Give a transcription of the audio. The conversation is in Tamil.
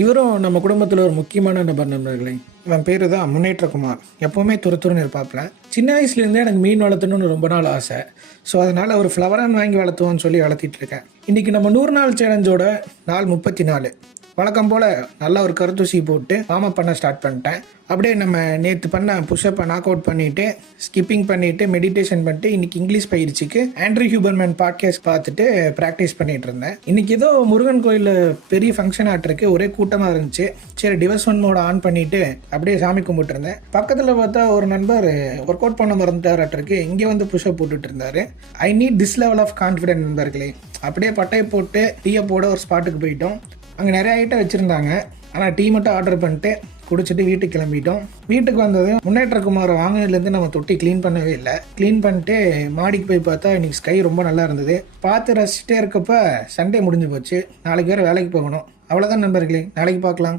இவரும் நம்ம குடும்பத்தில் ஒரு முக்கியமான நபர் நண்பர்களே. இவன் பேரு தான் முன்னேற்றகுமார். எப்போவுமே துருதுருன்னு இருப்பாப்புல. சின்ன வயசுலேருந்தே எனக்கு மீன் வளர்த்தணும்னு ரொம்ப நாள் ஆசை. ஸோ அதனால் ஒரு ஃப்ளவரான் வாங்கி வளர்த்துவோன்னு சொல்லி வளர்த்திட்டு இருக்கேன். இன்றைக்கி நம்ம 100 நாள் சேலஞ்சோட நாள் 34. வழக்கம் போல் நல்லா ஒரு கருத்தூசி போட்டு வார்ம் அப் பண்ண ஸ்டார்ட் பண்ணிட்டேன். அப்படியே நம்ம நேற்று பண்ண புஷ்அப்பை நாக் அவுட் பண்ணிவிட்டு ஸ்கிப்பிங் பண்ணிவிட்டு மெடிடேஷன் பண்ணிட்டு இன்றைக்கி இங்கிலீஷ் பயிற்சிக்கு ஆண்ட்ரூ ஹியூபர்மேன் பாட்காஸ்ட் பார்த்துட்டு ப்ராக்டிஸ் பண்ணிகிட்டு இருந்தேன். இன்றைக்கி ஏதோ முருகன் கோயிலில் பெரிய ஃபங்க்ஷன் ஆட்டிருக்கு, ஒரே கூட்டமாக இருந்துச்சு. சரி டிவர்ஸ் ஒன் மோட ஆன் பண்ணிவிட்டு அப்படியே சாமி கும்பிட்டு இருந்தேன். பக்கத்தில் பார்த்தா ஒரு நண்பர் ஒர்க் அவுட் பண்ண மறந்துட்டாராட்டிருக்கு, இங்கே வந்து புஷ்அப் போட்டுட்டு இருந்தார். I need this level of confident நண்பர்களே. அப்படியே பட்டையை போட்டு டீயை போட ஒரு ஸ்பாட்டுக்கு போயிட்டோம். அங்கே நிறைய ஐட்டம் வச்சுருந்தாங்க. ஆனால் டீ மட்டும் ஆர்டர் பண்ணிட்டு குடிச்சிட்டு வீட்டுக்கு கிளம்பிட்டோம். வீட்டுக்கு வந்ததும் முன்னேற்றகுமார் வாங்கினதுலேருந்து நம்ம தொட்டி க்ளீன் பண்ணவே இல்லை. க்ளீன் பண்ணிட்டு மாடிக்கு போய் பார்த்தா இன்றைக்கி ஸ்கை ரொம்ப நல்லா இருந்தது. பார்த்து ரசிச்சிட்டே இருக்கப்போ சண்டே முடிஞ்சு போச்சு. நாளைக்கு வேறு வேலைக்கு போகணும். அவ்வளோதான் நண்பர்களே, நாளைக்கு பார்க்கலாம்.